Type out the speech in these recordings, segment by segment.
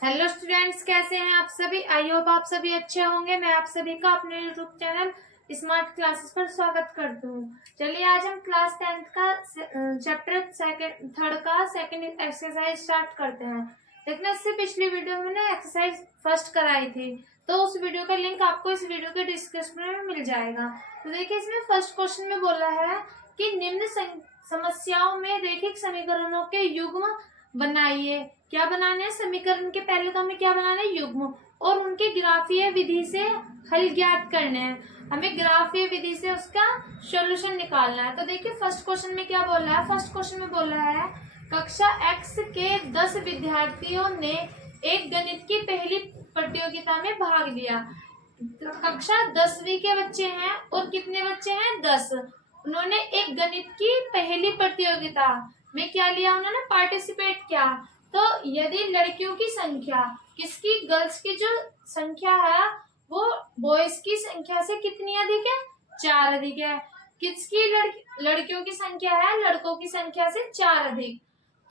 Hello students, कैसे हैं आप सभी। आई होप आप सभी अच्छे होंगे। मैं आप सभी का अपने यूट्यूब चैनल स्मार्ट क्लासेस पर स्वागत करती हूँ। चलिए आज हम क्लास 10th का चैप्टर थर्ड का सेकंड एक्सरसाइज स्टार्ट करते हैं। देखना, इससे पिछली वीडियो में मैंने एक्सरसाइज फर्स्ट कराई थी, तो उस वीडियो का लिंक आपको इस वीडियो के डिस्क्रिप्शन में मिल जाएगा। तो देखिए, इसमें फर्स्ट क्वेश्चन में बोला है कि निम्न समस्याओं में रेखिक समीकरणों के युग्म बनाइए। क्या बनाना है? समीकरण के पहले तो हमें क्या बनाना है? युग्म, और उनके ग्राफीय विधि से हल ज्ञात करने हैं। हमें ग्राफीय विधि से उसका सॉल्यूशन निकालना है। तो देखिए फर्स्ट क्वेश्चन में क्या बोल रहा है। फर्स्ट क्वेश्चन में बोल रहा है कक्षा x के 10 विद्यार्थियों ने एक गणित की पहली प्रतियोगिता में भाग लिया। तो कक्षा 10वीं के बच्चे हैं और कितने बच्चे हैं? 10। उन्होंने एक गणित की पहली प्रतियोगिता में क्या लिया? उन्होंने पार्टिसिपेट किया। तो यदि लड़कियों की संख्या, किसकी? गर्ल्स की जो संख्या है वो बॉयज की संख्या से कितनी अधिक है? 4 अधिक है। किसकी? लड़कियों की संख्या है लड़कों की संख्या से 4 अधिक।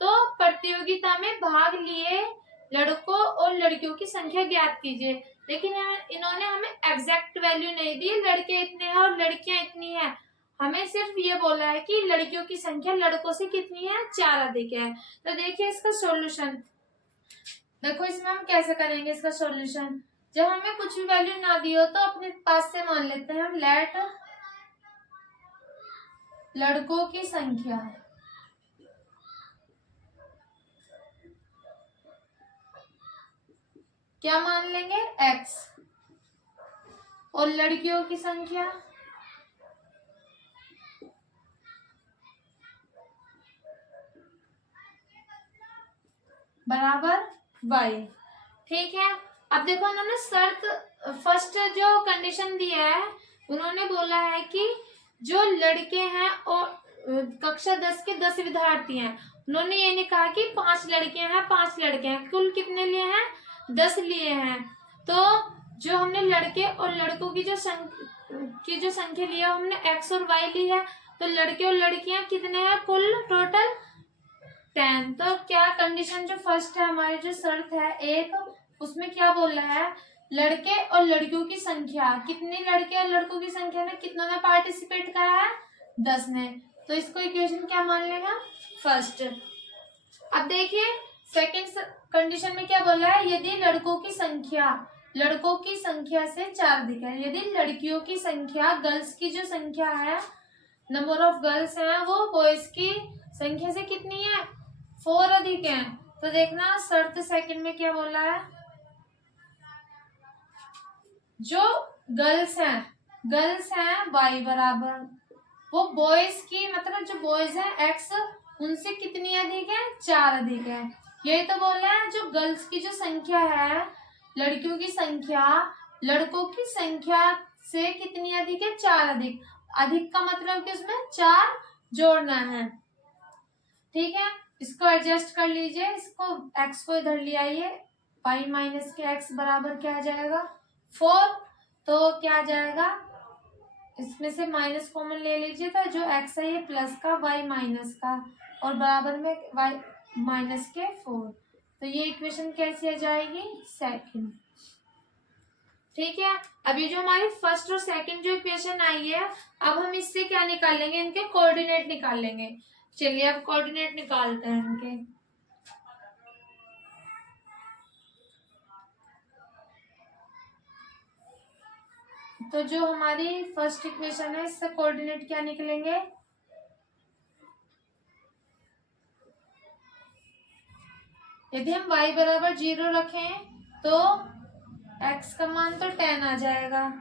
तो प्रतियोगिता में भाग लिए लड़कों और लड़कियों की संख्या ज्ञात कीजिए। लेकिन इन्होंने हमें एग्जैक्ट वैल्यू नहीं दी, लड़के इतने हैं और लड़कियां इतनी हैं। हमें सिर्फ ये बोला है कि लड़कियों की संख्या लड़कों से कितनी है? 4 अधिक है। तो देखिए इसका सॉल्यूशन, देखो इसमें हम कैसे करेंगे इसका सॉल्यूशन। जब हमें कुछ भी वैल्यू ना दी हो तो अपने पास से मान लेते हैं हम लेट लड़कों की संख्या क्या मान लेंगे? x, और लड़कियों की संख्या बराबर y। ठीक है। अब देखो उन्होंने शर्त, फर्स्ट जो कंडीशन दिया है, उन्होंने बोला है कि जो लड़के हैं और कक्षा 10 के 10 विद्यार्थी हैं। उन्होंने ये नहीं कहा कि 5 लड़के हैं 5 लड़के हैं। कुल कितने लिए हैं? 10 लिए हैं। तो जो हमने लड़के और लड़कों की जो संख्या ली है, हमने x और y ली है। तो लड़के और लड़कियां कितने हैं? कुल टोटल 10। तो क्या कंडीशन जो फर्स्ट है हमारी, जो शर्त है एक, उसमें क्या बोल रहा है? लड़के और लड़कियों की संख्या, कितने लड़के और लड़कों की संख्या ने कितनों ने पार्टिसिपेट करा है? 10 ने। तो इसको इक्वेशन क्या मान लेगा? फर्स्ट। अब देखिए सेकंड कंडीशन में क्या बोला है? यदि लड़कों की संख्या से 4 अधिक है। यदि लड़कियों की संख्या, गर्ल्स की जो संख्या है, नंबर ऑफ गर्ल्स हैं, वो बॉयज की संख्या से कितनी है? 4 अधिक है। तो देखना शर्त सेकंड में क्या बोला है? जो गर्ल्स हैं y बराबर, वो बॉयज की, मतलब जो बॉयज हैं x, उनसे कितनी अधिक है? 4 अधिक है। यही तो बोल रहे हैं, जो गर्ल्स की जो संख्या है, लड़कियों की संख्या लड़कों की संख्या से कितनी अधिक है? 4 अधिक। अधिक का मतलब कि उसमें 4 जोड़ना है। ठीक है, इसको एडजस्ट कर लीजिए। इसको x को इधर ले आइए, y माइनस के x बराबर क्या आ जाएगा? 4। तो क्या आ जाएगा? इसमें से माइनस कॉमन ले लीजिए, तो जो x है ये प्लस का, y माइनस का, और बराबर में y माइनस के 4। तो ये इक्वेशन कैसी आ जाएगी? सेकंड। ठीक है। अभी जो हमारी फर्स्ट और सेकंड जो इक्वेशन आई है, अब हम इससे क्या निकालेंगे? इनके कोऑर्डिनेट निकालेंगे। चलिए अब कोऑर्डिनेट निकालते हैं इनके। तो जो हमारी फर्स्ट इक्वेशन है, इससे कोऑर्डिनेट क्या निकलेंगे? यदि हम y बराबर 0 रखें तो x का मान तो 10 आ जाएगा,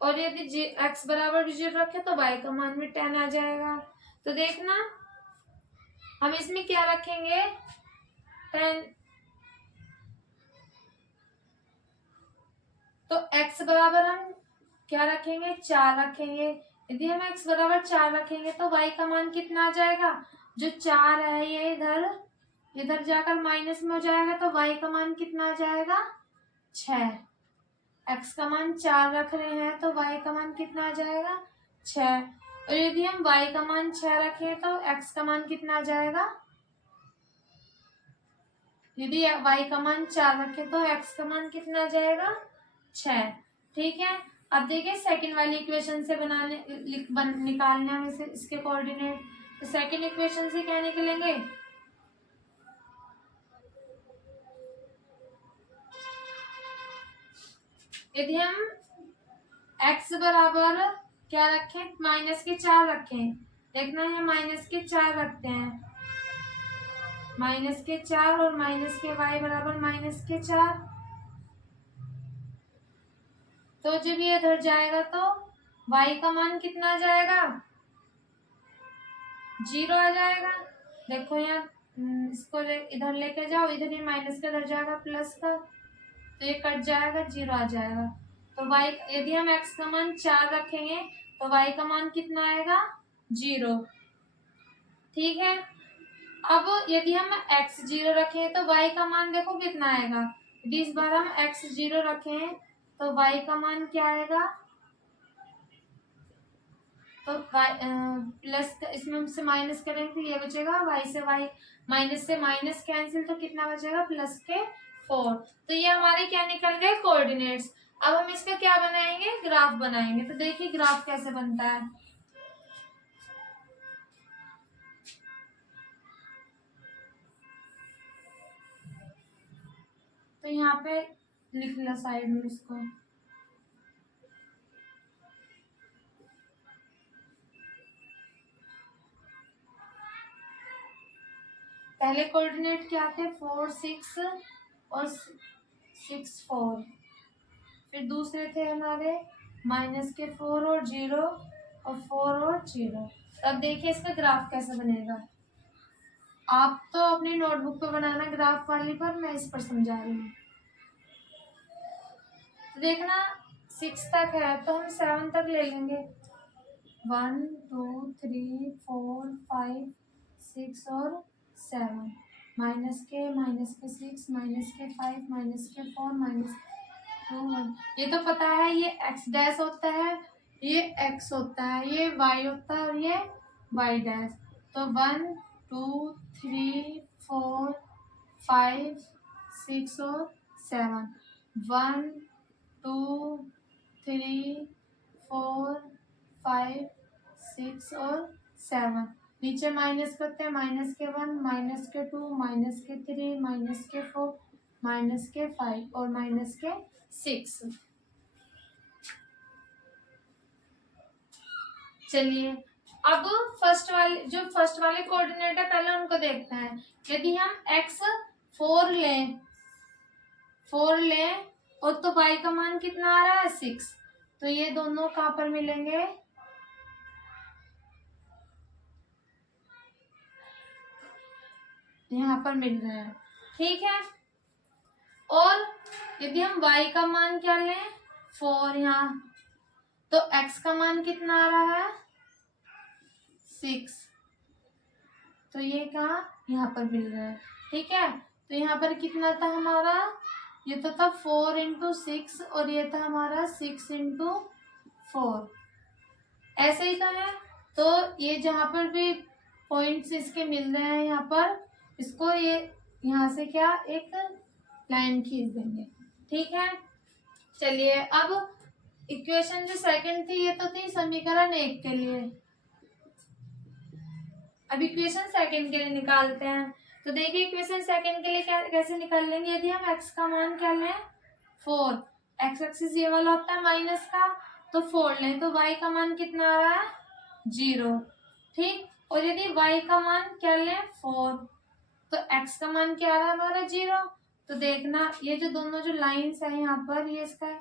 और यदि x बराबर 0 रखे तो y का मान भी 10 आ जाएगा। तो देखना हम इसमें क्या रखेंगे? 10। तो x बराबर हम क्या रखेंगे? 4 रखेंगे। यदि हम x बराबर 4 रखेंगे तो y का मान कितना आ जाएगा? जो 4 है ये इधर जाकर माइनस में हो जाएगा, तो y का मान कितना आ जाएगा? 6। x का मान 4 रख रहे हैं तो y का मान कितना आ जाएगा 6। और यदि हम y का मान 6 रखें तो x का मान कितना आ जाएगा, यदि y का मान 4 रखें तो x का मान कितना आ जाएगा 6। ठीक है, अब देखिए सेकंड वाली इक्वेशन से निकालने में से इसके कोऑर्डिनेट, तो सेकंड इक्वेशन से क्या निकलेंगे, यदि हम x बराबर क्या रखें, -4 रखें, देखना है -4 रखते हैं, -4 और -y बराबर -4, तो जब ये इधर जाएगा तो y का मान कितना आ जाएगा 0 आ जाएगा। देखो यहाँ इसको इधर लेके जाओ, इधर ही माइनस का इधर जाएगा प्लस का, तो ये कट जाएगा 0 आ जाएगा। तो y, यदि हम x का मान 4 रखेंगे तो y का मान कितना आएगा 0। ठीक है, अब यदि हम x 0 रखें तो y का मान देखो कितना आएगा, यदि इस बार हम x 0 रखें तो y का मान क्या आएगा, तो प्लस इसमें से माइनस करेंगे तो ये बचेगा, y से y माइनस से माइनस कैंसिल, तो कितना बचेगा प्लस के 4। तो ये हमारे क्या निकल गए कोऑर्डिनेट्स। अब हम इसका क्या बनाएंगे, ग्राफ बनाएंगे। तो देखिए ग्राफ कैसे बनता है, तो यहाँ पे लिख लो साइड में इसको, पहले कोऑर्डिनेट क्या थे 4 6 और 6 4, फिर दूसरे थे हमारे -4 और 0 और 4 और 0। अब देखिए इसका ग्राफ कैसे बनेगा, आप तो अपनी नोटबुक पे बनाना ग्राफ वाली पर, मैं इस पर समझा रही हूँ। तो देखना 6 तक है तो हम 7 तक ले लेंगे, 1 2 3 4 5 6 और 7, -के 6 -5 -4 -2 1। ये तो पता है ये x डैश होता है, ये x होता है, ये y होता है और ये y डैश। तो 1 2 3 4 5 6 और 7, 1 2 3 4 5 6 और 7, नीचे माइनस करते हैं, -के 1 -के 2 -के 3 -के 4 -के 5 और -के 6। चलिए अब फर्स्ट वाले कोऑर्डिनेट है पहले उनको देखते हैं। यदि हम x 4 लें और तो y का मान कितना आ रहा है 6, तो ये दोनों कहाँ पर मिलेंगे, यहाँ पर मिल रहे हैं। ठीक है, और यदि हम y का मान क्या लें 4 यहाँ, तो x का मान कितना आ रहा है 6, तो ये कहाँ यहाँ पर मिल रहा है। ठीक है, तो यहाँ पर कितना था हमारा, ये तो था 4 × 6 और ये था हमारा 6 × 4, ऐसे ही तो है। तो ये जहाँ पर भी पॉइंट्स इसके मिल रहे हैं यहाँ पर, इसको ये यहाँ से क्या एक लाइन खींच देंगे। ठीक है, चलिए अब इक्वेशन जो सेकंड थी ये तो थी समीकरण 1 के लिए, अब इक्वेशन सेकंड के लिए निकालते हैं। तो देखिए इक्वेशन सेकंड के लिए कैसे निकाल लेंगे, यदि हम x का मान क्या लें 4, x एक्सिस ये वाला होता है माइनस का, तो 4 लें तो y का मान कितना आ रहा है 0। ठीक, और यदि y का मान क्या लें 4, तो x का मान क्या आ रहा है हमारा 0। तो देखना ये जो दोनों जो लाइन्स है यहाँ पर ये इसका है,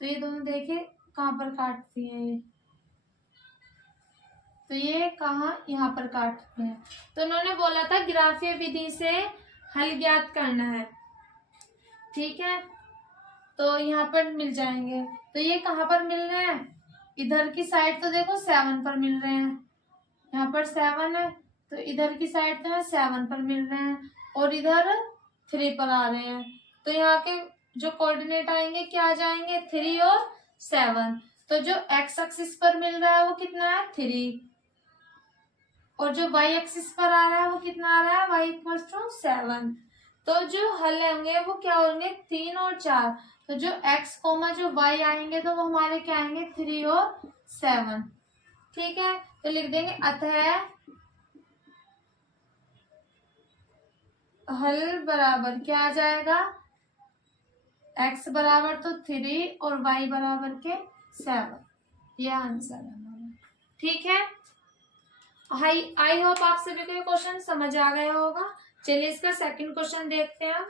तो ये दोनों देखिए कहाँ पर काटती हैं ये, तो ये कहाँ यहाँ पर काटते हैं। तो उन्होंने बोला था ग्राफीय विधि से हल ज्ञात करना है। ठीक है, तो यहाँ पर मिल जाएंगे। तो ये कहाँ पर मिल रहे हैं, इधर की साइड तो देखो 7 पर मिल रहे हैं, यहाँ पर 7 है तो इधर की साइड तो 7 पर मिल रहे हैं और इधर 3 पर आ रहे हैं। तो यहाँ के जो कोऑर्डिनेट आएंगे क्या आ जाएंगे, 3 और 7। तो जो एक्स एक्सिस पर मिल रहा है वो कितना है, 3, और जो वाई एक्सिस पर आ रहा है वो कितना आ रहा है, वाई इक्वल टू 7। तो जो हल होंगे वो क्या होंगे, 3 और 4। तो जो एक्स कोमा जो वाई आएंगे तो वो हमारे क्या आएंगे, 3 और 7। ठीक है, तो लिख देंगे अतः हल बराबर क्या आ जाएगा, एक्स बराबर तो 3 और वाई बराबर के 7। यह आंसर है हमारा। ठीक है, आई होप आप सभी को ये क्वेश्चन समझ आ गया होगा। चलिए इसका सेकंड क्वेश्चन देखते हैं।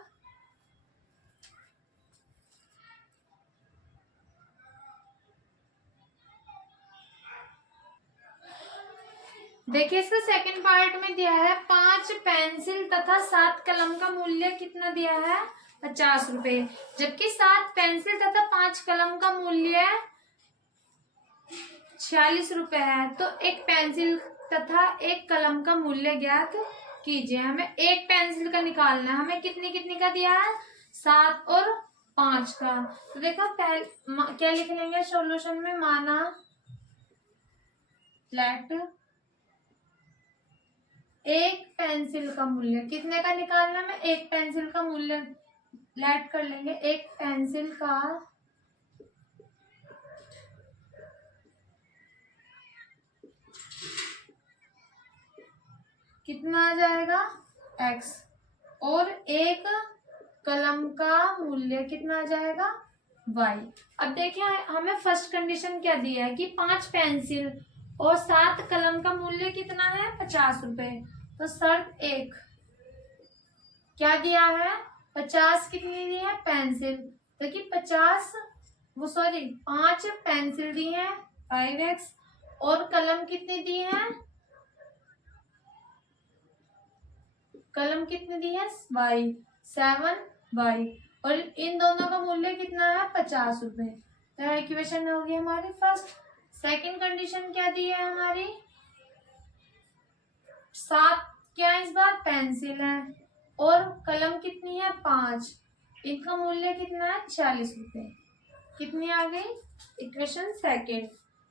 देखिए इसका सेकंड पार्ट में दिया है 5 पेंसिल तथा 7 कलम का मूल्य कितना दिया है, 50 रुपए। जबकि 7 पेंसिल तथा 5 कलम का मूल्य 46 रुपए है। तो एक पेंसिल तथा एक कलम का मूल्य ज्ञात कीजिए। हमें एक पेंसिल का निकालना है। हमें कितनी कितनी का दिया है, 7 और 5 का। तो देखो क्या लिख लेंगे सॉल्यूशन में, माना लेट एक पेंसिल का मूल्य कितने का निकालना है, एक पेंसिल का मूल्य लेट कर लेंगे। एक पेंसिल का कितना आ जाएगा, x, और एक कलम का मूल्य कितना आ जाएगा, y। अब देखिए हमें फर्स्ट कंडीशन क्या दी है कि 5 पेंसिल और 7 कलम का मूल्य कितना है, 50 रुपए। तो शर्त एक क्या दिया है, 50 कितनी दी है, पेंसिल। देखिए 50 वो सॉरी 5 पेंसिल दी है 5x, और कलम कितनी दी है, कलम कितनी दी है, y 7y, और इन दोनों का मूल्य कितना है, 50 रुपए। तो इक्वेशन होगी हमारी फर्स्ट। सेकंड कंडीशन क्या दी है हमारी, 7 क्या इस बार पेंसिल है, और कलम कितनी है, 5, इनका मूल्य कितना है, 46 रुपए। कितनी आ गई, इक्वेशन सेकंड।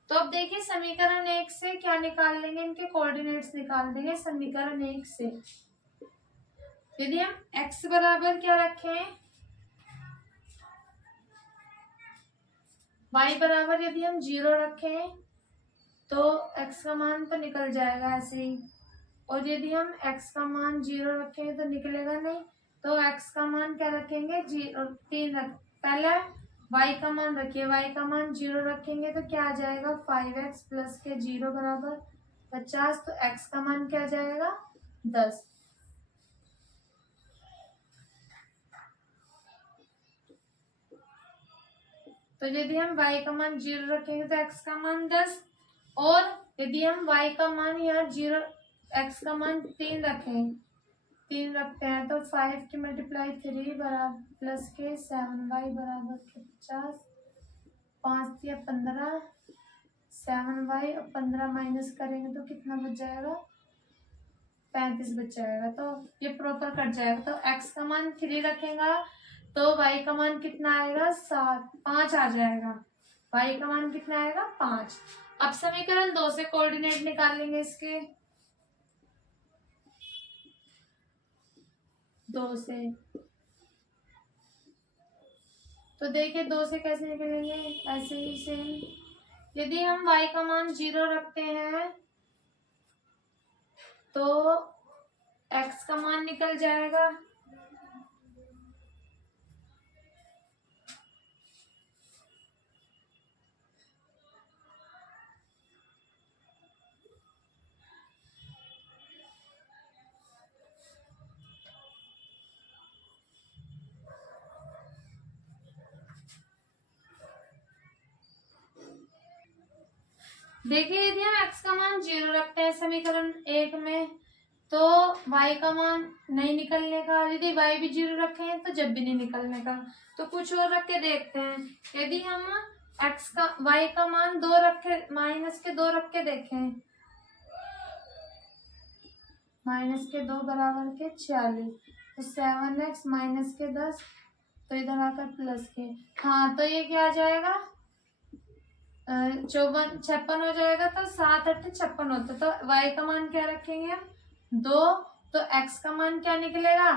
तो अब देखिए समीकरण 1 से क्या निकाल लेंगे, इनके कोऑर्डिनेट्स निकाल देंगे समीकरण 1 से। यदि हम x बराबर क्या रखें, y बराबर यदि हम 0 रखें तो x का मान तो निकल जाएगा ऐसे ही, और यदि हम x का मान 0 रखेंगे तो निकलेगा नहीं। तो x का मान क्या रखेंगे, 3 रख, पहले y का मान रखिए, y का मान 0 रखेंगे तो क्या आ जाएगा, 5x प्लस के 0 बराबर 50। तो x का मान क्या आ जाएगा, 10। तो यदि हम y का मान 0 रखेंगे तो x का मान 10, और यदि हम y का मान यहाँ 0 x का मान 3 रखें, 3 रखते हैं तो 5 की मल्टीप्लाई 3 बराबर प्लस के 7y बराबर के 50, 5 या 15, 7y और 15 माइनस करेंगे तो कितना बच जाएगा, 35 बच जाएगा। तो ये प्रॉपर कट जाएगा। तो x का मान 3 रखेगा तो y का मान कितना आएगा, 5 आ जाएगा। y का मान कितना आएगा, 5। अब समीकरण 2 से कोऑर्डिनेट निकाल लेंगे इसके, 2 से। तो देखिए 2 से कैसे निकलेंगे, ऐसे ही सेम। यदि हम y का मान 0 रखते हैं तो x का मान निकल जाएगा, देखिए यदि हम x का मान 0 रखते हैं समीकरण 1 में तो y का मान नहीं निकलने का, यदि y भी 0 रखें तो जब भी नहीं निकलने का। तो कुछ और रख के देखते हैं। यदि हम x का y का मान 2 रखे, माइनस के 2 रख के देखें, माइनस के 2 बराबर के 46, तो 7x माइनस के 10 तो इधर आकर प्लस के, हाँ तो ये क्या आ जाएगा 56 हो जाएगा। तो 7 8 56 होता, तो y का मान क्या रखेंगे हम 2, तो x का मान क्या निकलेगा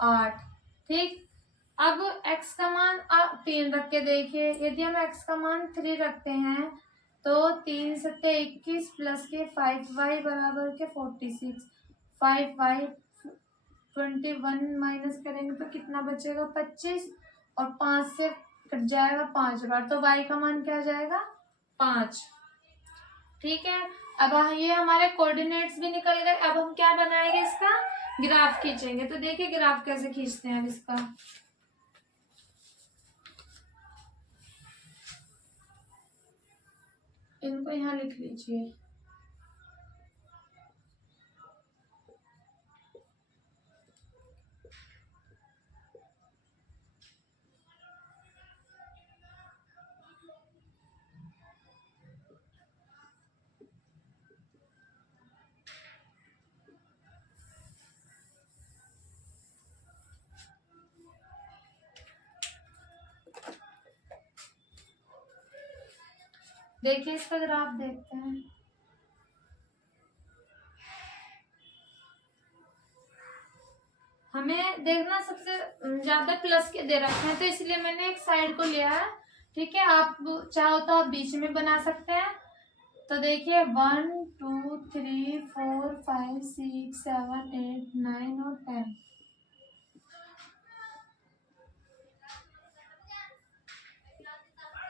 8। ठीक, अब x का मान आप 3 रख के देखिए। यदि हम x का मान 3 रखते हैं तो 3 सत्ते 21 प्लस के 5y बराबर के 46, 5y 21 माइनस करेंगे तो कितना बचेगा 25, और 5 से कट जाएगा 5 बार, तो y का मान क्या आ जाएगा 5। ठीक है, अब ये हमारे कोऑर्डिनेट्स भी निकल गए। अब हम क्या बनाएंगे, इसका ग्राफ खींचेंगे। तो देखिए ग्राफ कैसे खींचते हैं अब इसका। इनको यहाँ लिख लीजिए। देखिए इसका ग्राफ देखते हैं। हमें देखना सबसे ज्यादा प्लस के दे रखे हैं, तो इसलिए मैंने एक साइड को लिया है। ठीक है, आप चाहो तो आप बीच में बना सकते हैं। तो देखिए 1 2 3 4 5 6 7 8 9 और 10।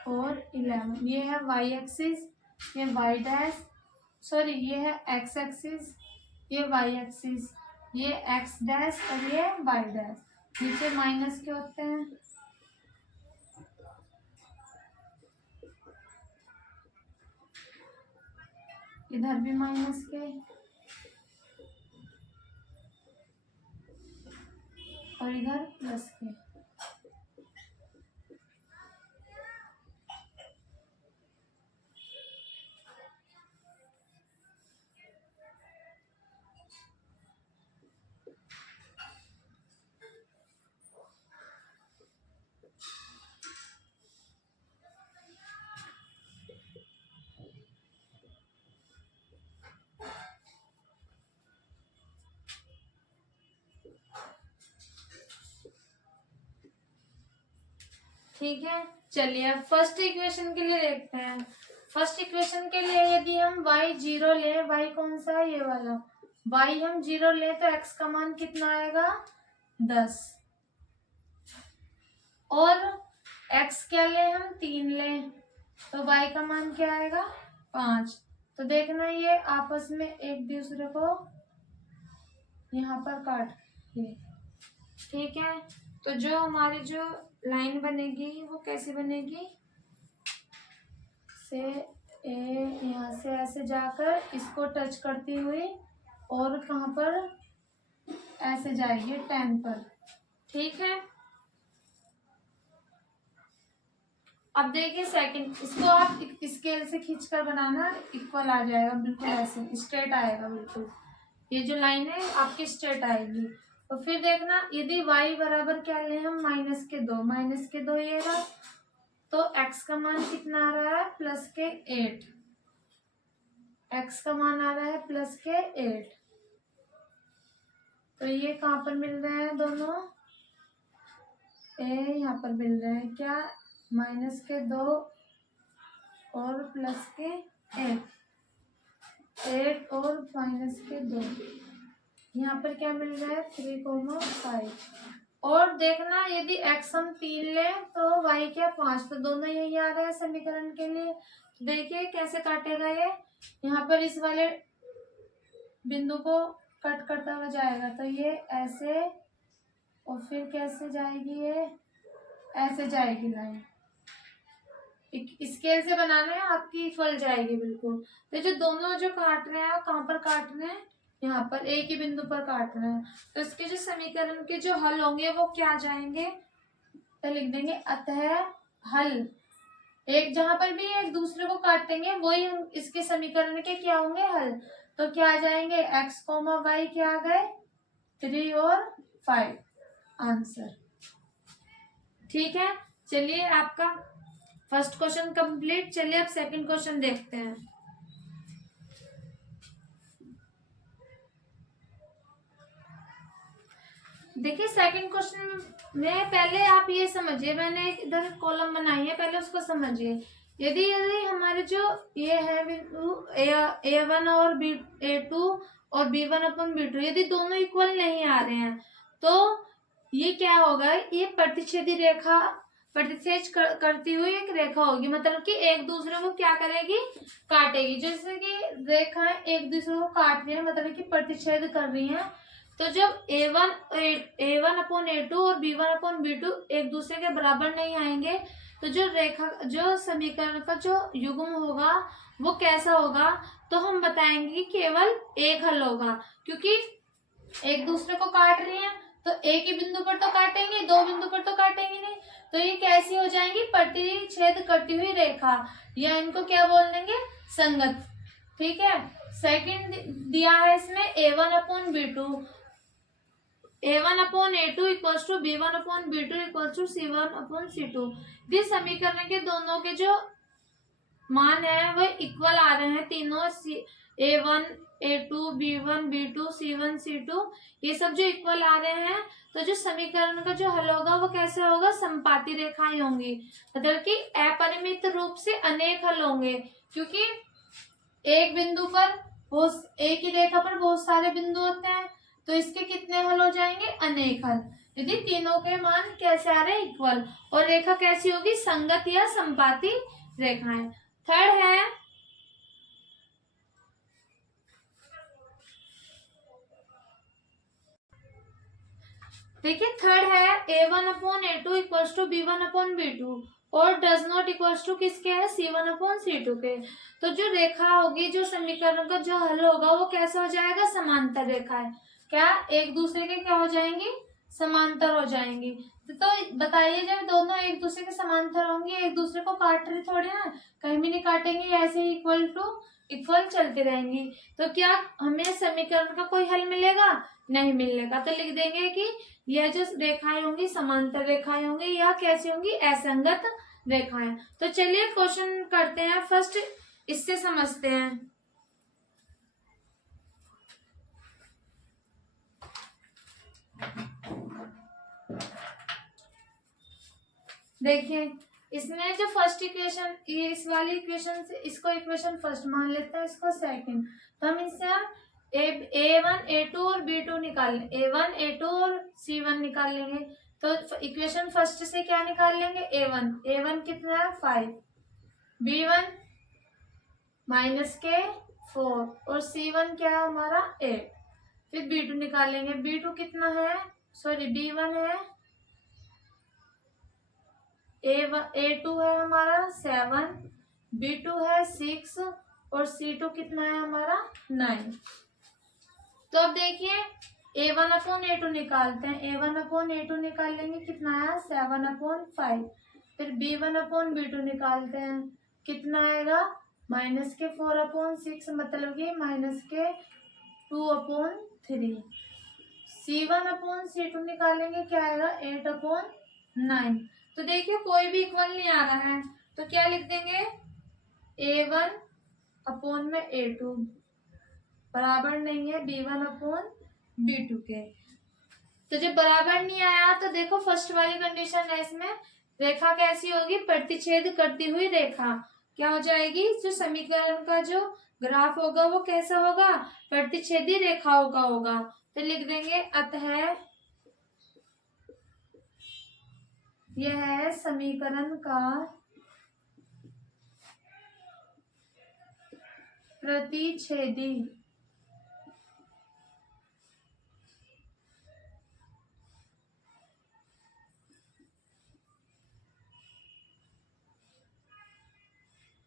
और 11, ये है वाई एक्सिस, ये वाई डैश, सॉरी ये है एक्स एक्सिस, ये वाई एक्सिस, ये एक्स डैश और ये वाई डैश। नीचे माइनस के होते हैं, इधर भी माइनस के और इधर प्लस के। ठीक है, चलिए अब फर्स्ट इक्वेशन के लिए देखते हैं। फर्स्ट इक्वेशन के लिए यदि हम y 0 ले, y कौन सा है ये वाला, y हम 0 ले तो x का मान कितना आएगा 10, और x क्या ले हम 3 ले तो y का मान क्या आएगा 5। तो देखना ये आपस में एक दूसरे को यहाँ पर काट ये। ठीक है, तो जो हमारी जो लाइन बनेगी वो कैसे बनेगी, से यहाँ से ऐसे जाकर इसको टच करती हुई और कहाँ पर ऐसे जाएगी 10 पर। ठीक है, अब देखिए सेकंड, इसको आप स्केल से खींचकर बनाना, इक्वल आ जाएगा बिल्कुल ऐसे स्ट्रेट आएगा बिल्कुल। ये जो लाइन है आपकी स्ट्रेट आएगी। तो फिर देखना यदि y बराबर क्या ले हम -2 ये रहा, तो x का मान कितना आ रहा है +8, x का मान आ रहा है +8। तो ये कहाँ पर मिल रहे हैं दोनों, यहाँ पर मिल रहे हैं क्या -2 और +8, 8 और -2, यहाँ पर क्या मिल रहा है 3,5। और देखना यदि x हम 3 ले तो y क्या 5, तो दोनों यही आ रहा है समीकरण के लिए। देखिए कैसे काटेगा ये, यहाँ पर इस वाले बिंदु को कट करता हुआ जाएगा, तो ये ऐसे और फिर कैसे जाएगी, ये ऐसे जाएगी लाइन। स्केल से बनाना है आपकी इक्वल जाएगी बिल्कुल। तो जो दोनों जो काट रहे हैं कहाँ पर काट रहे हैं, यहाँ पर एक ही बिंदु पर काट रहे हैं, तो इसके जो समीकरण के जो हल होंगे वो क्या जाएंगे, तो लिख देंगे अतः हल। एक जहां पर भी एक दूसरे को काटेंगे वही इसके समीकरण के क्या होंगे हल। तो क्या आ जाएंगे x, y क्या आ गए 3 और 5 आंसर। ठीक है, चलिए आपका फर्स्ट क्वेश्चन कंप्लीट। चलिए अब सेकंड क्वेश्चन देखते हैं। देखिए सेकंड क्वेश्चन में पहले आप ये समझिए, मैंने इधर कॉलम बनाई है, पहले उसको समझिए। यदि यदि हमारे जो ये है बिंदु A1 और A2 और B1 अपन B2 यदि दोनों इक्वल नहीं आ रहे हैं तो ये क्या होगा, ये प्रतिच्छेदी रेखा प्रतिच्छेद करती हुई एक रेखा होगी, मतलब कि एक दूसरे को क्या करेगी, काटेगी। जैसे कि रेखाएं एक दूसरे को काट रही है, मतलब कि प्रतिच्छेद कर रही हैं। तो जब A1 अपॉन A2 और B1 अपॉन B2 एक दूसरे के बराबर नहीं आएंगे तो जो समीकरण का जो युग्म होगा वो कैसा होगा, तो हम बताएंगे कि केवल एक हल होगा, क्योंकि एक दूसरे को काट रही हैं तो एक ही बिंदु पर तो काटेंगे, दो बिंदु पर तो काटेंगे नहीं। तो ये कैसी हो जाएंगी, प्रतिच्छेद करती हुई रेखा, या इनको क्या बोल देंगे, संगत। ठीक है, सेकंड दिया है इसमें A1 upon B2, A1 upon A2 equals to B1 upon B2 equals to C1 upon C2। इस समीकरण के दोनों के जो मान है वो इक्वल आ रहे हैं, तीनों A1 A2 B1 B2 C1 C2 ये सब जो इक्वल आ रहे हैं, तो जो समीकरण का जो हल होगा वो कैसे होगा, समपाती रेखाएं होंगी, मतलब कि अपरिमित रूप से अनेक हल होंगे, क्योंकि एक बिंदु पर एक ही रेखा पर बहुत सारे बिंदु होते हैं, तो इसके कितने हल हो जाएंगे, अनेक हल, यदि तीनों के मान कैसे आ रहे हैं, इक्वल। और रेखा कैसी होगी, संगत या समपाती रेखाएं। थर्ड है, देखिए थर्ड है A1 upon A2 equals to B1 upon B2 और डज नॉट इक्वल्स टू किसके है, C1 अपॉन C2 के। तो जो रेखा होगी, जो समीकरण का जो हल होगा वो कैसा हो जाएगा, समांतर रेखा है, क्या एक दूसरे के क्या हो जाएंगी, समांतर हो जाएंगी। तो बताइए, जब दोनों एक दूसरे के समांतर होंगी, एक दूसरे को काट रही थोड़ी ना, कहीं भी नहीं काटेंगे, ऐसे ही इक्वल टू इक्वल चलती रहेंगी, तो क्या हमें समीकरण का कोई हल मिलेगा, नहीं मिलेगा। तो लिख देंगे कि यह जो रेखाएं होंगी समांतर रेखाएं होंगी, या कैसी होंगी, असंगत रेखाएं। तो चलिए क्वेश्चन करते हैं, फर्स्ट इससे समझते हैं। देखिए इसमें जो फर्स्ट इक्वेशन, ये इस वाली इक्वेशन से इसको इक्वेशन फर्स्ट मान लेते हैं, इसको सेकंड। तो हम इससे हम A1 A2 और B2 निकाल A1 A2 और C1 निकाल लेंगे। तो इक्वेशन फर्स्ट से क्या निकाल लेंगे, A1 कितना है 5, B1 माइनस के 4 और C1 क्या है हमारा 8। फिर B2 निकालेंगे, B2 कितना है, सॉरी B1 है A2 है हमारा 7, B2 है 6 और C2 कितना है हमारा 9। तो अब देखिए A1 अपॉन A2 निकालते हैं, A1 अपॉन A2 निकाल लेंगे, कितना है 7 अपॉन 5। फिर B1 अपॉन B2 निकालते हैं, कितना आएगा माइनस के 4 अपॉन 6, मतलब कि माइनस के 2 अपॉन 3। C1 अपॉन C2 निकालेंगे, क्या आएगा 8 अपॉन 9। तो देखिए कोई भी इक्वल नहीं आ रहा है, तो क्या लिख देंगे, A1 अपॉन में A2 बराबर नहीं है B1 अपॉन B2 के। तो जब बराबर नहीं आया तो देखो फर्स्ट वाली कंडीशन है, इसमें रेखा कैसी होगी, प्रतिच्छेद करती हुई रेखा क्या हो जाएगी, जो समीकरण का जो ग्राफ होगा वो कैसा होगा, प्रतिच्छेदी रेखाओं का होगा। तो लिख देंगे अतः यह है समीकरण का प्रतिच्छेदी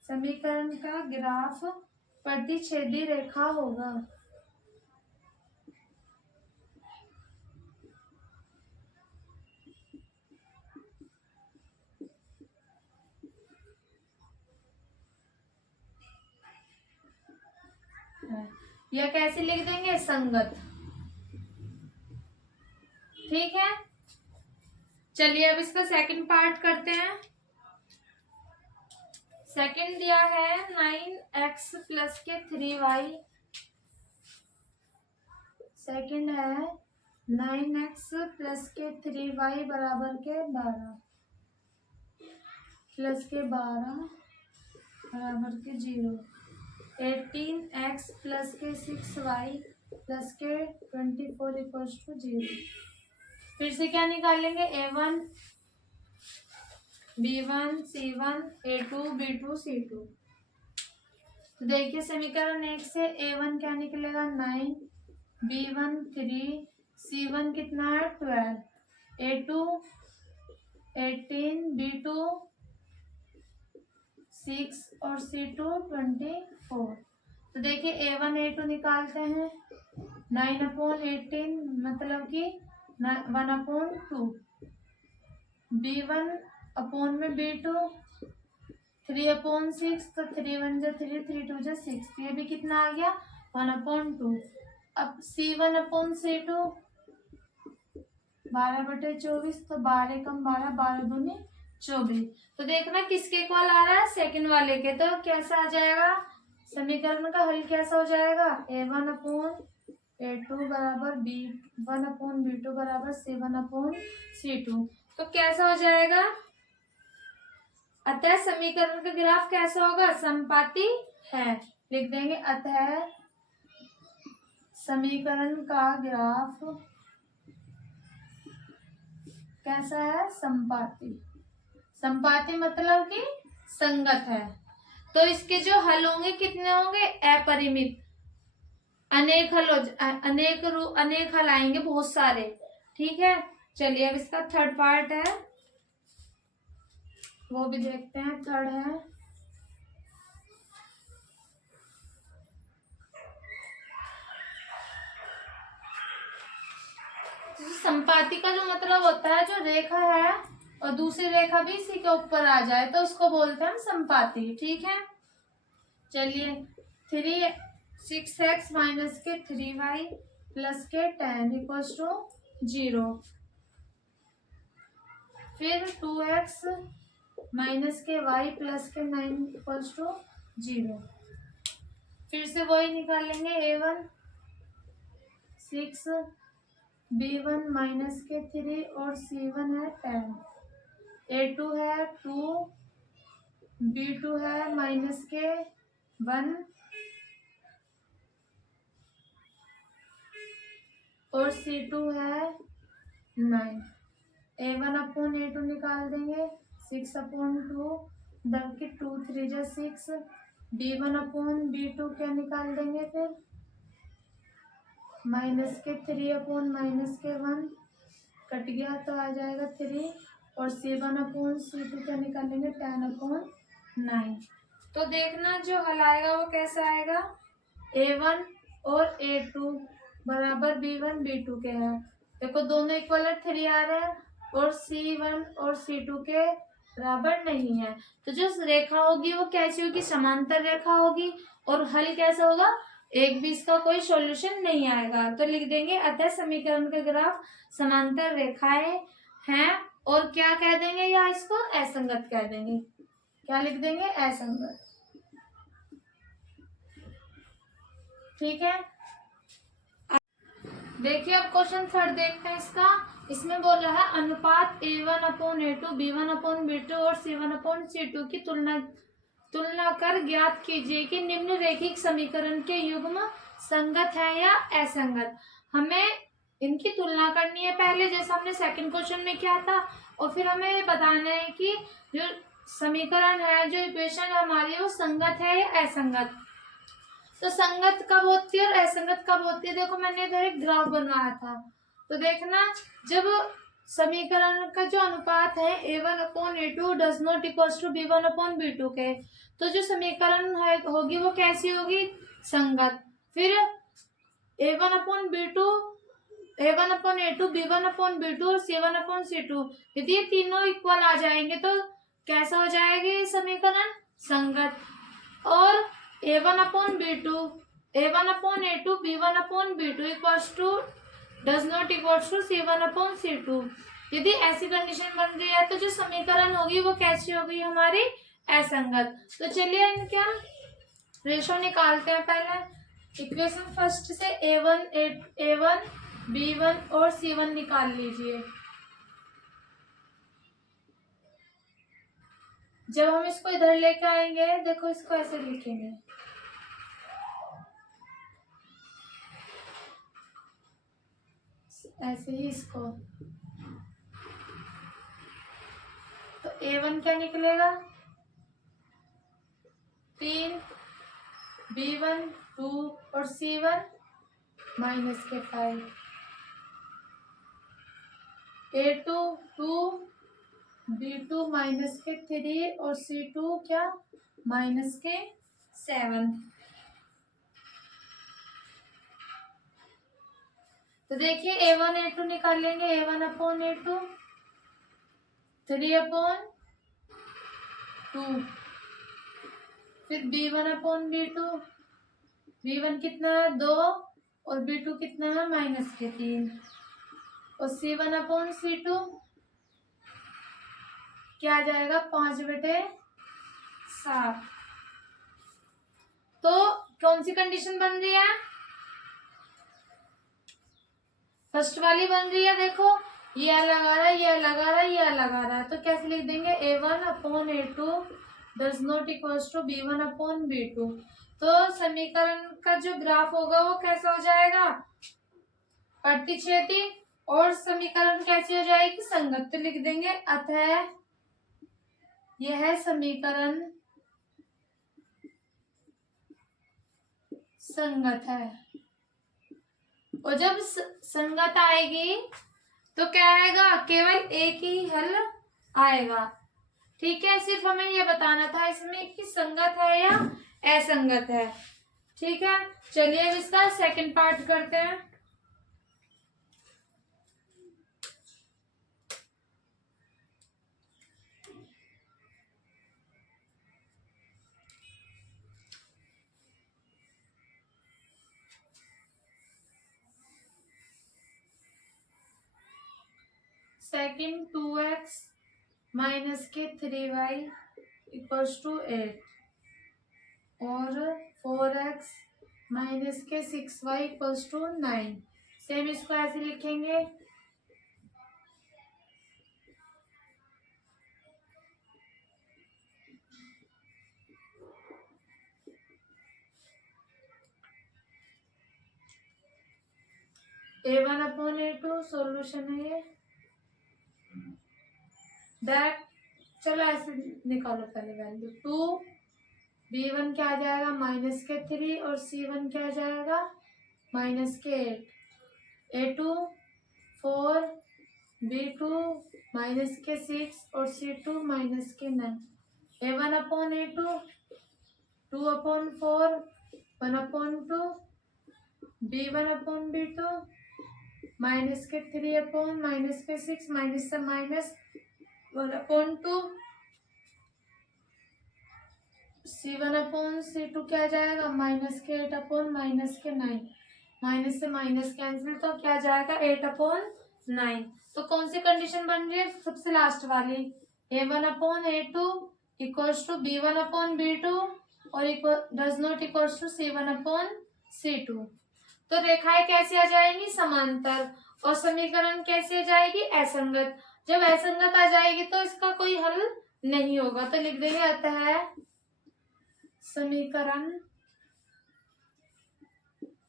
समीकरण का ग्राफ प्रतिच्छेदी रेखा होगा। या कैसे लिख देंगे, संगत। ठीक है, चलिए अब इसका सेकंड पार्ट करते हैं। सेकंड दिया है 9x प्लस के 3y। सेकंड है 9x प्लस के 3y बराबर के 12 प्लस के 12 बराबर के 0। 18x प्लस के 6y प्लस के 24 इक्वल्स टू 0। फिर से क्या निकालेंगे, a1 b1 c1 a2 b2 c2। तो देखिए समीकरण 1 से a1 क्या निकलेगा 9, b1 3, c1 कितना है 12, a2 18, b2 6 और c2 24। तो देखिए a1 a2 निकालते हैं, 9/18 मतलब कि 1/2, b1 अपॉन में b2 3/6, तो 3 1 जा 3, 3 2 जा 6, ये भी कितना आ गया 1/2। अब c1/c2 12/24, तो 12 कम 12, 12 दूनी 24। तो देखना किसके इक्वल आ रहा है, सेकंड वाले के। तो कैसा आ जाएगा समीकरण का हल, कैसा हो जाएगा a1/a2 बराबर b1/b2 बराबर c1/c2। तो कैसा हो जाएगा, अतः समीकरण का ग्राफ कैसा होगा, समपाती है। लिख देंगे अतः समीकरण का ग्राफ कैसा है, समपाती। समपाती मतलब कि संगत है। तो इसके जो हल होंगे कितने होंगे, अपरिमित, अनेक हल आएंगे, बहुत सारे। ठीक है, चलिए अब इसका थर्ड पार्ट है, वो भी देखते हैं। थर्ड है संपाती का जो मतलब होता है, जो रेखा है और दूसरी रेखा भी इसी के ऊपर आ जाए तो उसको बोलते हैं हम संपाती। ठीक है, चलिए 6x माइनस के 3y प्लस के 10 इक्वल्स टू 0। फिर 2x माइनस के y प्लस के 9 इक्वल्स टू 0। फिर से वही निकालेंगे, a1 6, b1 माइनस के 3 और c1 है 10, a2 है 2, b2 है माइनस के 1 और c2 है 9। a1/a2 निकाल देंगे, 6/2 बल्कि 2 3 जा 6, b1/b2 क्या निकाल देंगे, फिर माइनस के 3/माइनस के 1 कट गया तो आ जाएगा 3, और c1/c2 क्या निकालेंगे 10/9। तो देखना जो हल आएगा वो कैसा आएगा, a1 और a2 बराबर b1 b2 के हैं। देखो दोनों इक्वल 3 आ रहे हैं, और c1 और c2 के बराबर नहीं है। तो जो रेखा होगी वो कैसी होगी, समांतर रेखा होगी, और हल कैसा होगा, एक भी इसका कोई सॉल्यूशन नहीं आएगा। तो लिख देंगे अतः समीकरण का ग्राफ समांतर रेखाएं हैं, और क्या कह देंगे, या इसको असंगत कह देंगे। क्या लिख देंगे, असंगत। ठीक है, देखिए अब क्वेश्चन थर्ड देखते हैं इसका। इसमें बोल रहा है अनुपात a1/a2 b1/b2 और c1/c2 की तुलना कर ज्ञात कीजिए कि निम्न रैखिक समीकरण के युग्म संगत है या असंगत। हमें इनकी तुलना करनी है पहले, जैसा हमने सेकंड क्वेश्चन में किया था, और फिर हमें बताना है कि जो समीकरण है, जो इक्वेशन है हमारी, वो संगत है या असंगत। तो संगत कब होती है और असंगत कब होती है, देखो मैंने इधर एक ग्राफ बनवाया था। तो देखना, जब समीकरण का जो अनुपात है a1/a2 does not equals to b1/b2 के, तो जो समीकरण है होगी वो कैसी होगी, संगत। फिर a1/b2 a1/a2 b1/b2 और c1/c2, यदि ये तीनों इक्वल आ जाएंगे तो कैसा हो जाएगा ये समीकरण, संगत। और a1/b2 a1/a2 b1/b2 equals to does not equals to c1/c2, यदि ऐसी कंडीशन बन रही है तो जो समीकरण होगी वो कैसी होगी हमारी, असंगत। तो चलिए इनके हम रेशो निकालते हैं। पहले इक्वेशन फर्स्ट से A1 B1 और C1 निकाल लीजिए। जब हम इसको इधर लेके आएंगे, देखो इसको ऐसे लिखेंगे, ऐसे ही इसको, तो A1 क्या निकलेगा 3, B1 2 और C1 -5, A2 2, B2 -3 और C2 क्या -7। तो देखिए A1 A2 निकालेंगे, A1 अपॉन A2 3 अपॉन 2, फिर B1 अपॉन B2, B1 कितना है 2 और B2 कितना है -3, और C1 अपॉन C2 क्या आ जाएगा 5/7। तो कौन सी कंडीशन बन रही है, फर्स्ट वाली बन रही है। देखो ये अलग आ रहा है, ये अलग आ रहा है, ये अलग आ रहा है, तो कैसे लिख देंगे A1 upon A2 does not equals to B1 upon B2। तो समीकरण का जो ग्राफ होगा वो कैसा हो जाएगा, प्रतिच्छेदी, और समीकरण कैसी हो जाएगी, संगत। तो लिख देंगे अतः यह समीकरण संगत है। और जब संगत आएगी तो क्या आएगा, केवल एक ही हल आएगा। ठीक है, सिर्फ हमें ये बताना था इसमें कि संगत है या असंगत है। ठीक है, चलिए अब इसका सेकंड पार्ट करते हैं। Second 2x -3y equals to 8 और 4x -6y equals to 9। Same इसको ऐसे लिखेंगे, A1 अपॉन A2 सोल्यूशन है ये, दैट, चलो ऐसे निकालो पहले वैल्यू 2, B1 क्या आ जाएगा -3 और C1 क्या आ जाएगा -8, A2 4, B2 -6 और C2 -9, A1 upon A2 2 upon 4 1 upon 2, B1 upon B2 -3 upon -6 minus से minus 1 upon 2, C1 upon C2 क्या जाएगा -8 अपॉन -9, माइनस से माइनस कैंसिल, तो क्या जाएगा 8 अपॉन 9। तो कौन सी कंडीशन बन रही है, सबसे लास्ट वाली, A1 upon A2 equals to B1 upon B2 और does not equals to C1 upon C2। तो रेखाएं कैसी आ जाएंगी, समांतर, और समीकरण कैसी आ जाएगी, असंगत। जब असंगत आ जाएगी तो इसका कोई हल नहीं होगा, तो लिख देंगे अतः समीकरण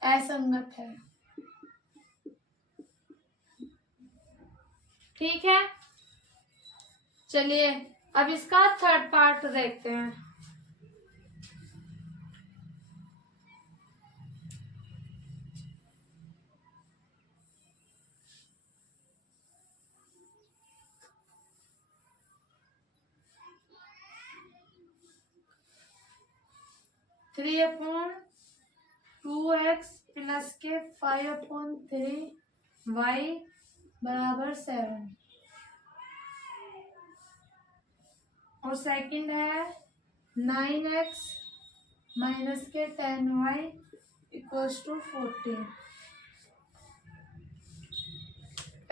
असंगत है। ठीक है, चलिए अब इसका थर्ड पार्ट देखते हैं। थ्री अपॉन 2x प्लस के 5/3y बराबर 7, और सेकंड है 9x माइनस के 10y इक्वल्स टू 14।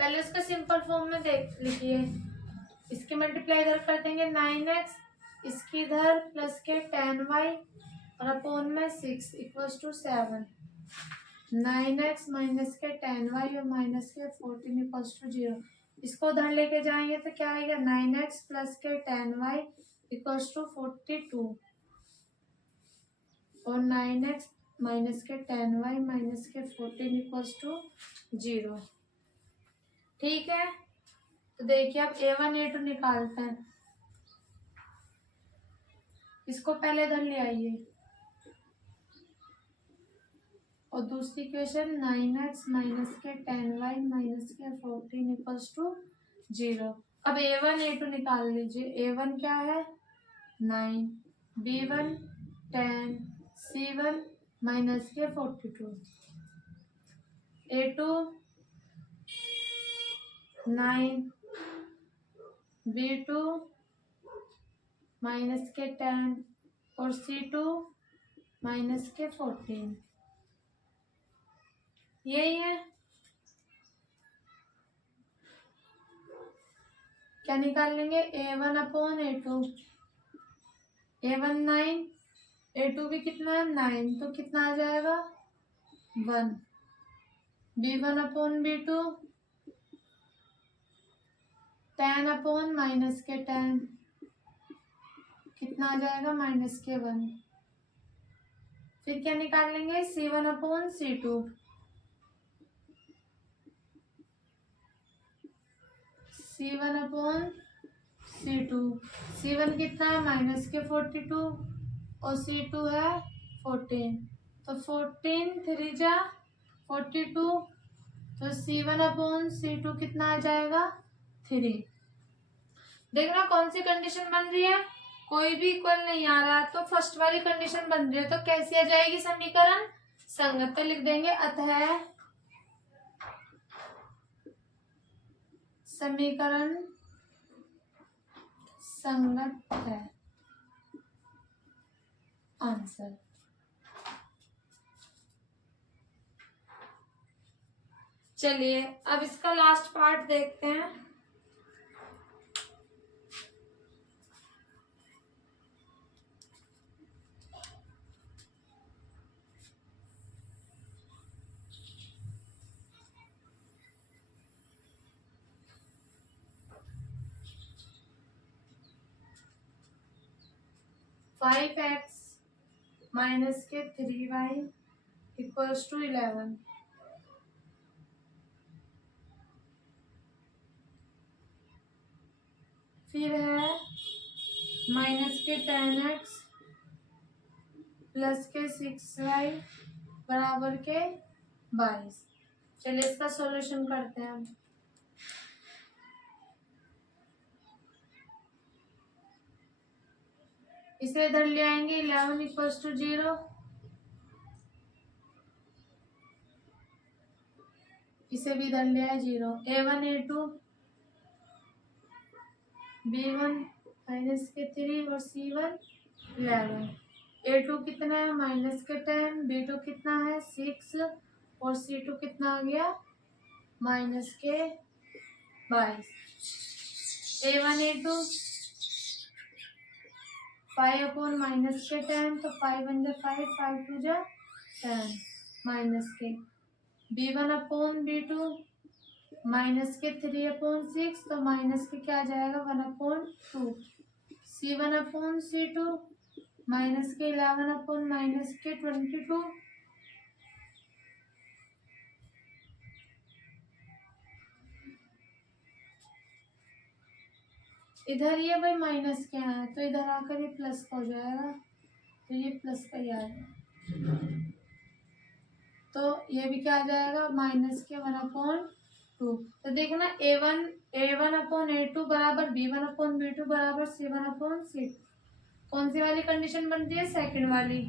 पहले उसका सिंपल फॉर्म में देख लिखिए। इसकी मल्टीप्लाई इधर कर देंगे 9x, इसकी इधर प्लस के 10y और अपोन में 6 इक्वल्स टू 7। 9x माइनस के 10y और माइनस के 14 इक्वल्स टू 0। इसको उधर लेके जाएंगे तो क्या आएगा 9x प्लस के 10y इक्वल्स टू 42 और 9x माइनस के 10y माइनस के 14 इक्वल्स टू 0। ठीक है, तो देखिए अब a1 a2 निकालते हैं। इसको पहले इधर ले आइए और दूसरी इक्वेशन 9x माइनस के 10y माइनस के 14 इक्वल्स टू 0। अब a1 a2 निकाल लीजिए। a1 क्या है 9, b1 10, c1 माइनस के 42, a2 9, b2 माइनस के 10 और c2 माइनस के 14। यही है। क्या निकाल लेंगे a1 upon a2। a1 9, a2 भी कितना है 9, तो कितना आ जाएगा 1। b1 upon b2 10 upon minus के 10 कितना आ जाएगा माइनस के 1। फिर क्या निकाल लेंगे c1 upon c2। c1 upon c2, c1 कितना है माइनस के 42 और c2 है 14, तो 14 3 जा 42, तो c1 अपॉन c2 कितना आ जाएगा 3। देखना कौन सी कंडीशन बन रही है, कोई भी इक्वल नहीं आ रहा तो फर्स्ट वाली कंडीशन बन रही है, तो कैसी आ जाएगी समीकरण संगत। तो लिख देंगे अतः समीकरण संगत है। आंसर। चलिए अब इसका लास्ट पार्ट देखते हैं। फाइव एक्स माइनस के 3y इक्वल्स टू 11। फिर है माइनस के 10x प्लस के 6y बराबर के 22। चलिए इसका सॉल्यूशन करते हैं। इसे इधर ले आएंगे 11 इक्वल्स टू 0। इसे भी इधर ले आए 0। a1 a2 b1 माइनस के 3 और c1 11। a2 कितना है माइनस के 10, b2 कितना है 6 और c2 कितना आ गया माइनस के 22। a1 a2 5 अपॉन माइनस के 10, तो 5 1 जा 5, 5 2 जा 10 माइनस के b1 अपॉन b2 माइनस के 3 अपॉन 6, तो माइनस के क्या आ जाएगा 1 upon 2। c1 upon c2 minus के 11 अपॉन माइनस के 22। इधर ये भाई माइनस के है तो इधर आकर ये प्लस हो जाएगा, तो ये प्लस का ही आएगा, तो ये भी क्या आ जाएगा माइनस के 1 अपॉन 2। तो देखना a1 अपॉन a2 बराबर b1 अपॉन b2 बराबर c1 अपॉन c2। कौन सी वाली कंडीशन बनती है सेकंड वाली।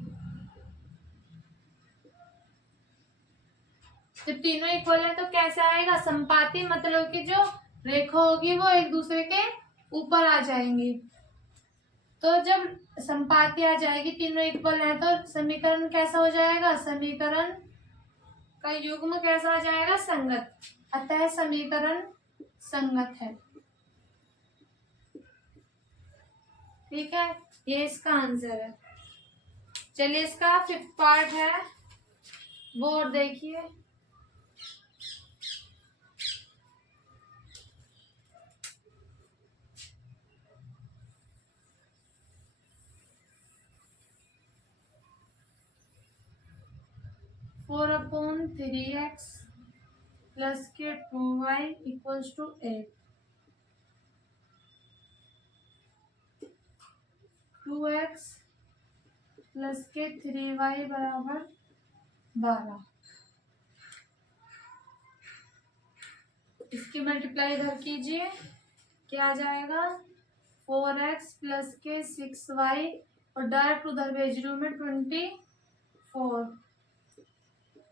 जब तीनों इक्वल है तो कैसे आएगा संपाती, मतलब कि जो रेखा होगी वो एक दूसरे के ऊपर आ जाएंगी। तो जब संपाती आ जाएगी तीनों इक्वल है तो समीकरण कैसा हो जाएगा, समीकरण का युग्म कैसा आ जाएगा संगत। अतः समीकरण संगत है। ठीक है, ये इसका आंसर है। चलिए इसका 5th पार्ट है, वो और देखिए। फोर अपॉन 3x प्लस के 2y equals to 8। 2x plus के 3y बराबर 12। इसकी मल्टीप्लाई इधर कीजिए, क्या आ जाएगा 4x प्लस के 6y और डायरेक्ट उधर भेज रही हूँ मैं 24।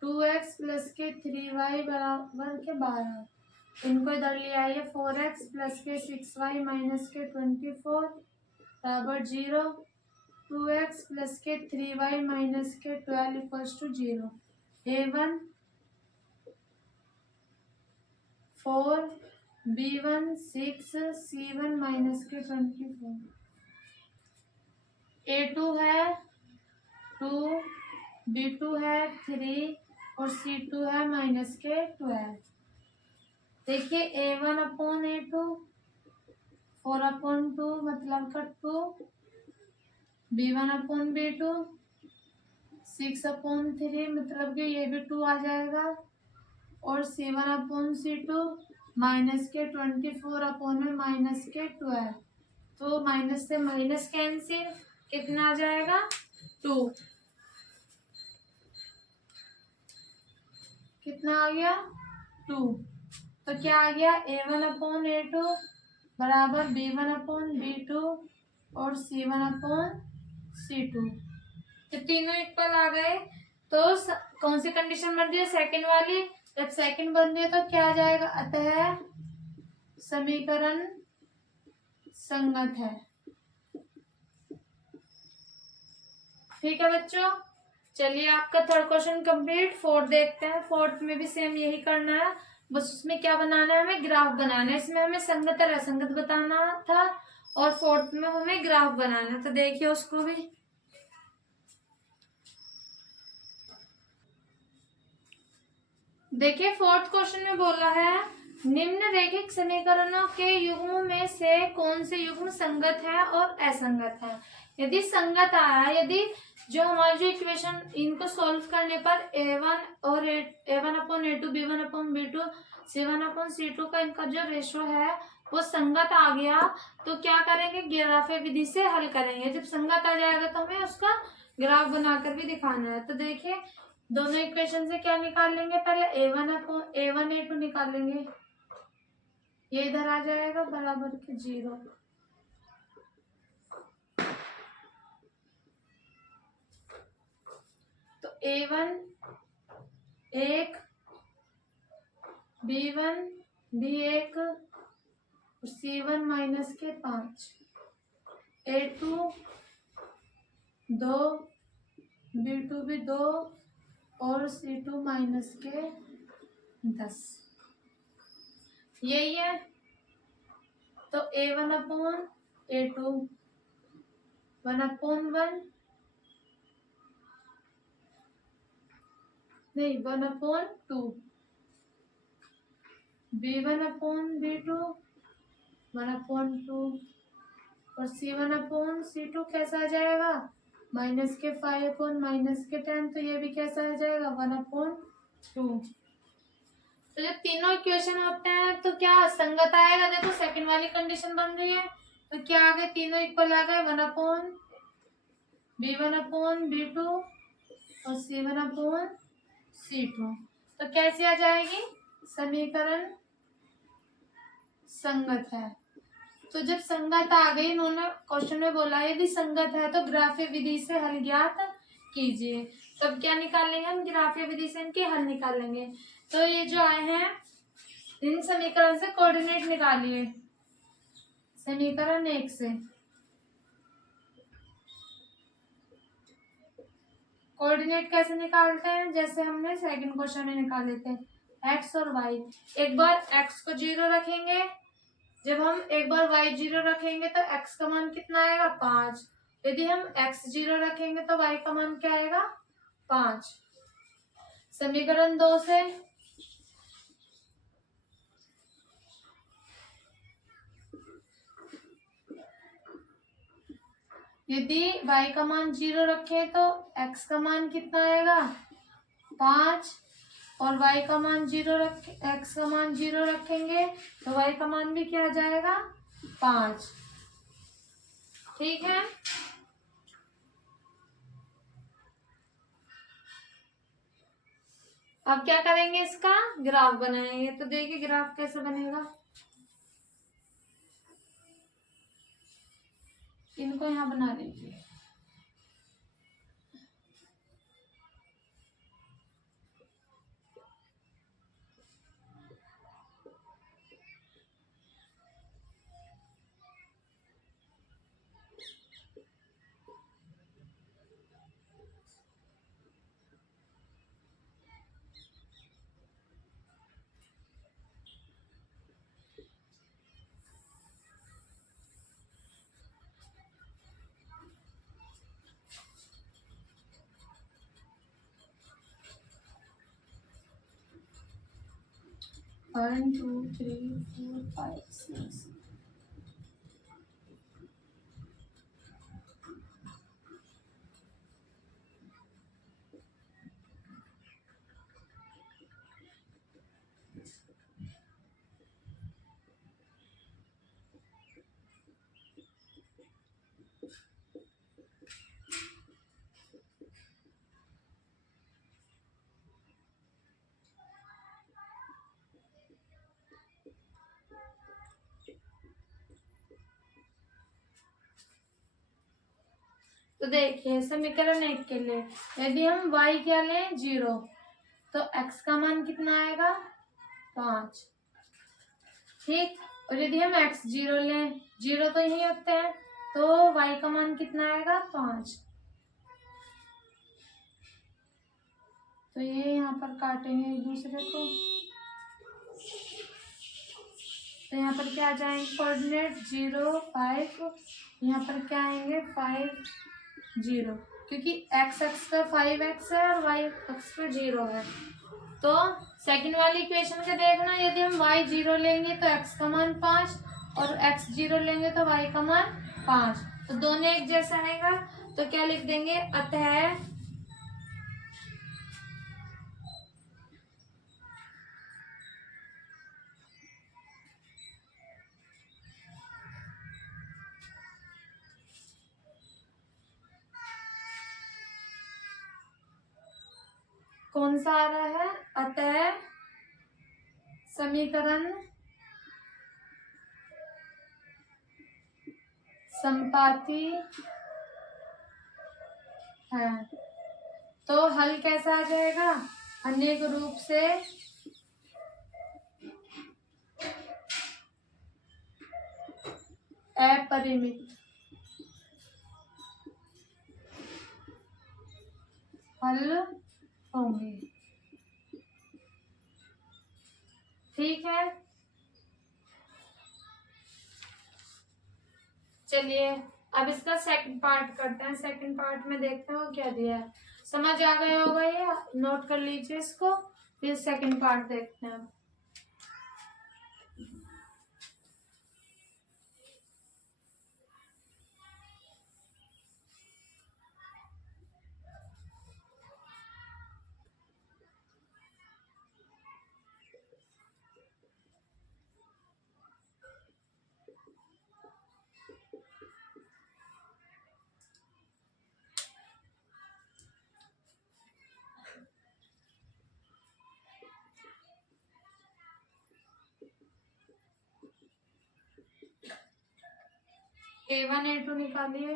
2x प्लस के 3y बराबर के 12। इनको इधर ले आइए, 4x प्लस के 6y माइनस के 24 बराबर 0। 2x प्लस के 3y माइनस के 12 equals to 0। a1 4, b1 6, c1 minus के 24। a2 है 2, b2 है 3 और c2 है माइनस के 12। देखिए a1 अपॉन a2 4 अपॉन 2 मतलब का 2, b1 अपॉन b2 6 अपॉन 3 मतलब कि ये भी 2 आ जाएगा, और c1 अपॉन c2 माइनस के 24 अपॉन में माइनस के 12। तो माइनस से माइनस कैंसिल, कितना आ जाएगा 2। कितना आ गया 2। तो क्या आ गया a1 अपॉन a2 बराबर b1 अपॉन b2 और c1 अपॉन c2। तो तीनों इक्वल आ गए। तो कौन सी कंडीशन बन रही है, सेकंड वाली। जब सेकंड बन रही है तो क्या आ जाएगा, अतः समीकरण संगत है। ठीक है बच्चों, चलिए आपका थर्ड क्वेश्चन कंप्लीट। फोर्थ देखते हैं। फोर्थ में भी सेम यही करना है, बस उसमें क्या बनाना है, हमें ग्राफ बनाना है। इसमें हमें संगत और असंगत बताना था, और फोर्थ में हमें ग्राफ बनाना है। तो देखिए उसको भी। देखिए फोर्थ क्वेश्चन में बोला है, निम्नरेखिक समीकरणों के युग्म में से कौन से युग्म संगत है और असंगत है। यदि संगत आया, यदि जो हमारी जो इक्वेशन इनको सॉल्व करने पर a1 और a1 upon a2 b1 upon b2 c1 upon c2 का इनका जो रेशो है वो संगत आ गया, तो क्या करेंगे, ग्राफीय विधि से हल करेंगे। जब संगत आ जाएगा तो हमें उसका ग्राफ बनाकर भी दिखाना है। तो देखिए दोनों इक्वेशन से क्या निकाल लेंगे, पहले a1 a2 निकाल लेंगे, ये इधर आ जाएगा बराबर के 0। तो a1 1, b1 भी 1 और c1 माइनस के 5, a2 2, b2 भी 2 और c2 माइनस के 10। यही है। तो a1 अपॉन a2 1 अपॉन 1 नहीं 1 upon 2, b1 upon b2 1 upon 2 और c1 अपॉन c2 कैसा आ जाएगा, माइनस के 5 अपॉन माइनस के 10। तो ये भी कैसा आ जाएगा 1 अपॉन 2। तो जब तीनों इक्वेशन होते हैं तो क्या संगत आएगा। देखो सेकंड वाली कंडीशन बन रही है, तो क्या आ गए, तीनों इक्वल आ गए, 1 अपॉन b1 अपॉन b2 और c1 अपॉन c2। तो कैसे आ जाएगी, समीकरण संगत है। तो जब संगत आ गई, इन्होंने क्वेश्चन में बोला यदि संगत है तो ग्राफीय विधि से हल ज्ञात कीजिए। तब क्या निकालेंगे हम, ग्राफीय विधि से इनके हल निकालेंगे। तो ये जो आए हैं इन समीकरण से कोऑर्डिनेट निकालिए। समीकरण 1 से कोऑर्डिनेट कैसे निकालते हैं, जैसे हमने सेकंड क्वेश्चन में निकाले थे। एक्स और वाई। एक बार एक्स को 0 रखेंगे, जब हम एक बार वाई 0 रखेंगे तो एक्स का मान कितना आएगा 5। यदि हम एक्स 0 रखेंगे तो वाई का मान क्या आएगा 5। समीकरण 2 से यदि y का मान 0 रखें तो x का मान कितना आएगा 5, और y का मान 0 रखे, x का मान 0 रखेंगे तो y का मान भी क्या आ जाएगा 5। ठीक है। अब क्या करेंगे, इसका ग्राफ बनाएंगे। तो देखिए ग्राफ कैसे बनेगा। इनको यहाँ बना लीजिए। One two three four five six. तो देखिए समीकरण 1 के लिए यदि हम y क्या लें 0 तो x का मान कितना आएगा 5। ठीक। और यदि हम x 0 लें, 0 तो यही होते हैं, तो y का मान कितना आएगा 5। तो ये यहाँ पर काटेंगे एक दूसरे को, तो यहाँ पर क्या आ जाएंगे कोऑर्डिनेट 0 5, यहाँ पर क्या आएंगे 5 0, क्योंकि x अक्ष पर 5x है और y अक्ष पर 0 है। तो सेकंड वाली इक्वेशन का देखना, यदि हम y 0 लेंगे तो x का मान 5 और x 0 लेंगे तो y का मान 5, तो दोनों एक जैसा आएगा। तो क्या लिख देंगे, अतः कौन सा आ रहा है, अतः समीकरण संपाती है। तो हल कैसा आ जाएगा, अनेक रूप से अपरिमित हल होंगे। ठीक है। चलिए अब इसका सेकंड पार्ट करते हैं। सेकंड पार्ट में देखते हैं क्या दिया है। समझ आ गया होगा, ये नोट कर लीजिए इसको, फिर सेकंड पार्ट देखते हैं। A1 A2 निकालिए।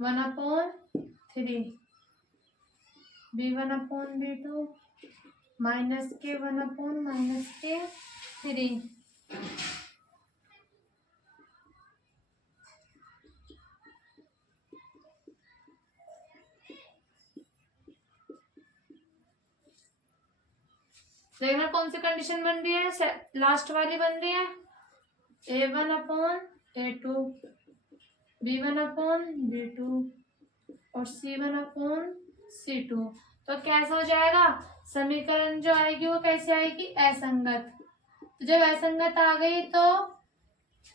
वन अपॉन 3 B1/B2 माइनस के 1/-के 3। देखना कौन सी कंडीशन बन रही है, लास्ट वाली बन रही है। A1/A2 B1/B2 और C1/C2। तो कैसा हो जाएगा समीकरण, जो आएगी वो कैसे आएगी, असंगत। तो जब असंगत आ गई तो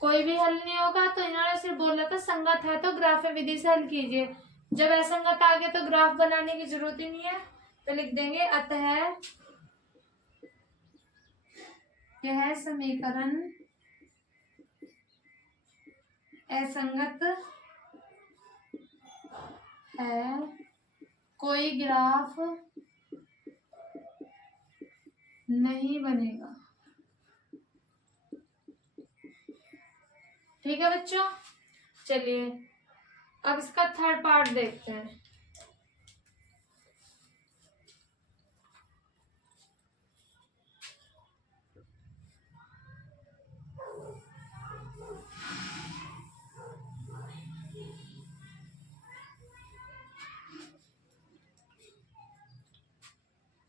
कोई भी हल नहीं होगा, तो इन्होंने सिर्फ बोला था संगत है तो ग्राफ विधि से हल कीजिए। जब असंगत आ गया तो ग्राफ बनाने की जरूरत ही नहीं है, तो लिख देंगे अतः यह समीकरण असंगत है, कोई ग्राफ नहीं बनेगा। ठीक है बच्चों, चलिए अब इसका थर्ड पार्ट देखते हैं।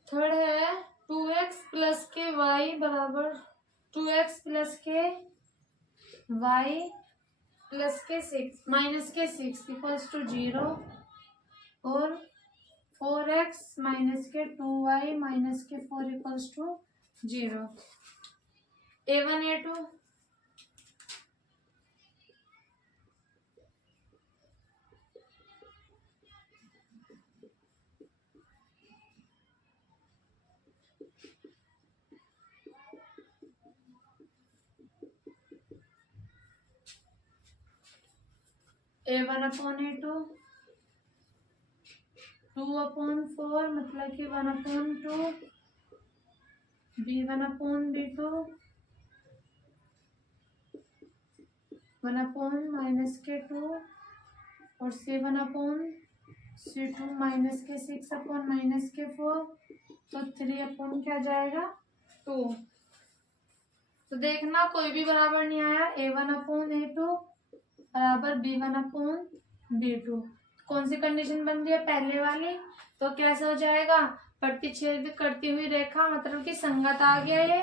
थर्ड है 2x प्लस के वाई बराबर 2x प्लस के वाई प्लस के 6 माइनस के 6 इक्वल्स टू 0 और 4x माइनस के 2y माइनस के 4 equals to 0। A1 A2 A1/A2 2/4 मतलब कि 1/2 B1/B2 1/माइनस के 2 और C1/C2 माइनस के 6/माइनस के 4, तो 3/ क्या जाएगा 2। तो देखना कोई भी बराबर नहीं आया, A1/A2 बराबर B1/B2। कौन सी कंडीशन बन रही है, पहले वाली। तो कैसे हो जाएगा, प्रतिच्छेद करती हुई रेखा, मतलब कि संगत आ गया ये।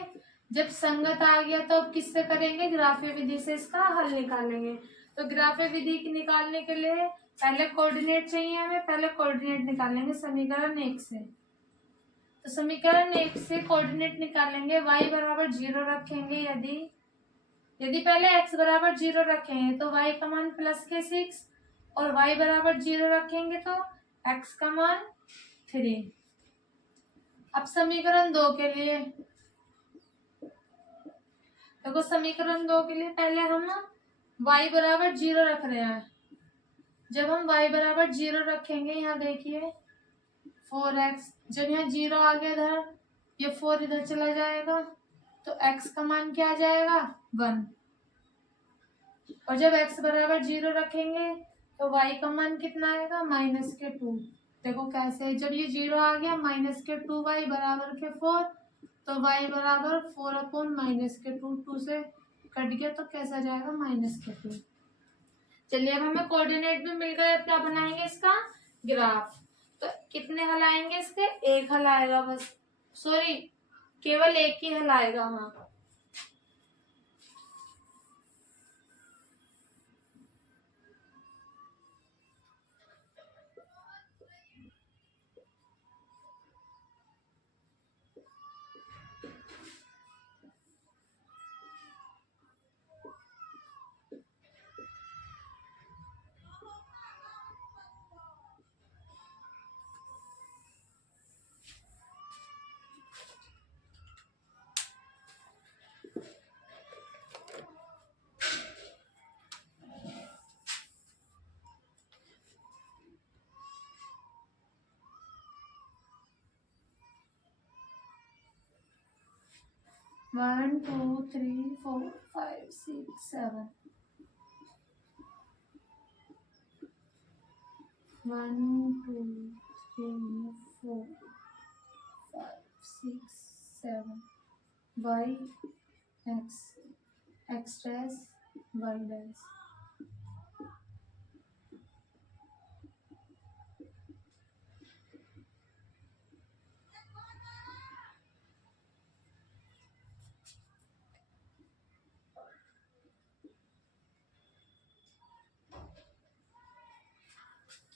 जब संगत आ गया तो अब किससे करेंगे, ग्राफीय विधि से इसका हल निकालेंगे। तो ग्राफीय विधि की निकालने के लिए पहले कोऑर्डिनेट चाहिए हमें, पहले कोऑर्डिनेट निकालेंगे समीकरण 1 से। तो समीकरण 1 से कोऑर्डिनेट निकालेंगे, y बराबर 0 रखेंगे। यदि पहले x बराबर 0 रखेंगे तो y का मान प्लस के 6 और y बराबर 0 रखेंगे तो x का मान 3। अब समीकरण 2 के लिए देखो, समीकरण 2 के लिए पहले हम y बराबर 0 रख रहे हैं। जब हम y बराबर 0 रखेंगे, यहाँ देखिए 4x, जब यहाँ 0 आ गया इधर, ये 4 इधर चला जाएगा तो x का मान क्या आ जाएगा 1। और जब x बराबर 0 रखेंगे तो y का मान कितना आएगा माइनस के 2। देखो कैसे, जब ये 0 आ गया माइनस के 2y बराबर के 4, तो y बराबर 4/माइनस के 2, 2 से कट गया तो कैसा जाएगा माइनस के 2। चलिए अब हमें कोऑर्डिनेट भी मिल गए, अब क्या बनाएंगे इसका ग्राफ। तो कितने हल आएंगे इसके, एक हल आएगा बस, सॉरी केवल एक ही हल आएगा। हाँ 1 2 3 4 5 6 7 1 2 3 4 5 6 7 y x x dash y dash।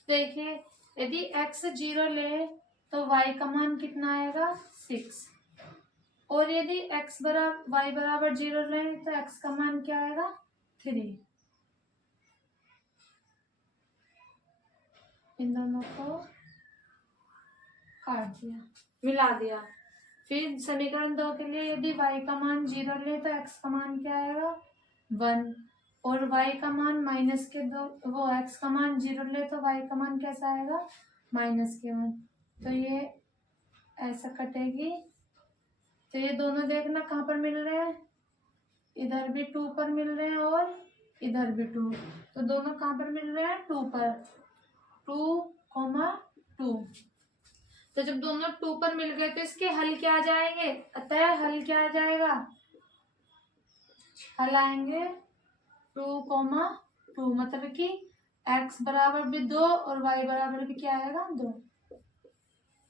देखिए यदि x 0 ले तो y का मान कितना आएगा 6, और यदि y बराबर 0 ले तो x का मान क्या आएगा 3। इन दोनों को काट दिया, मिला दिया। फिर समीकरण 2 के लिए यदि y का मान 0 ले तो x का मान क्या आएगा 1, और y का मान माइनस के 2, वो x का मान 0 ले तो y का मान कैसा आएगा -1। तो ये ऐसा कटेगी। तो ये दोनों देखना कहाँ पर मिल रहे हैं, इधर भी 2 पर मिल रहे हैं और इधर भी 2। तो दोनों कहाँ पर मिल रहे हैं 2 पर, 2, 2। तो जब दोनों 2 पर मिल गए तो इसके हल क्या आ जाएंगे, अतः हल क्या आ जाएगा, हल आएंगे 2, 2, मतलब कि x बराबर भी 2 और y बराबर भी क्या आएगा 2।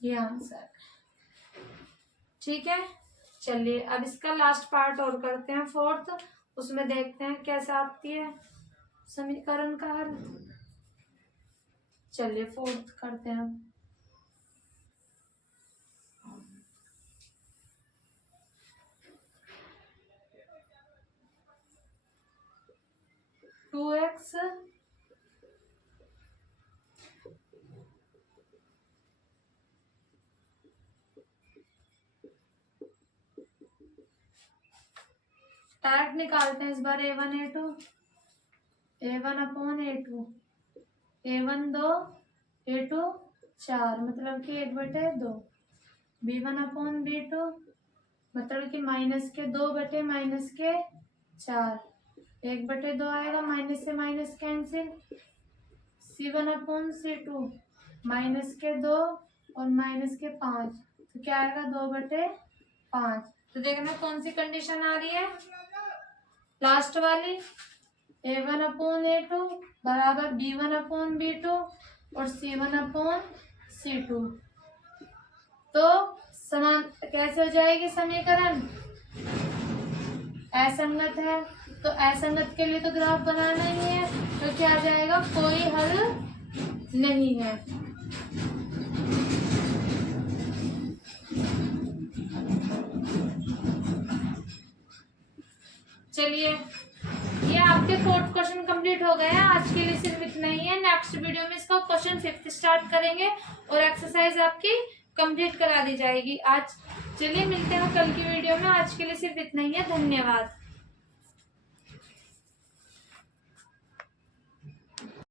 ये आंसर। ठीक है, चलिए अब इसका लास्ट पार्ट और करते हैं, 4th। उसमें देखते हैं कैसे आती है समीकरण का हल। चलिए 4th करते हैं। 2x डायरेक्ट निकालते हैं इस बार। a1 a2 a1 a2 a1 2 a2 4, मतलब कि 1/2। b1 b2 मतलब कि माइनस के 2 बटे माइनस के 4, 1/2 आएगा, माइनस से minus cancel. c1 c2 minus के 2 और माइनस के 5, तो क्या आएगा 2/5। तो देखना कौन सी कंडीशन आ रही है, लास्ट वाली। a1 a2 बराबर b1 b2 और c1 c2। तो समान कैसे हो जाएगी समीकरण, असंगत है। तो असंगत के लिए तो ग्राफ बनाना ही है, तो क्या आ जाएगा, कोई हल नहीं है। चलिए ये आपके 4th क्वेश्चन कंप्लीट हो गए हैं। आज के लिए सिर्फ इतना ही है। नेक्स्ट वीडियो में इसका क्वेश्चन 5th स्टार्ट करेंगे और एक्सरसाइज आपकी कंप्लीट करा दी जाएगी आज। चलिए मिलते हैं कल की वीडियो में। आज के लिए सिर्फ इतना ही है। धन्यवाद।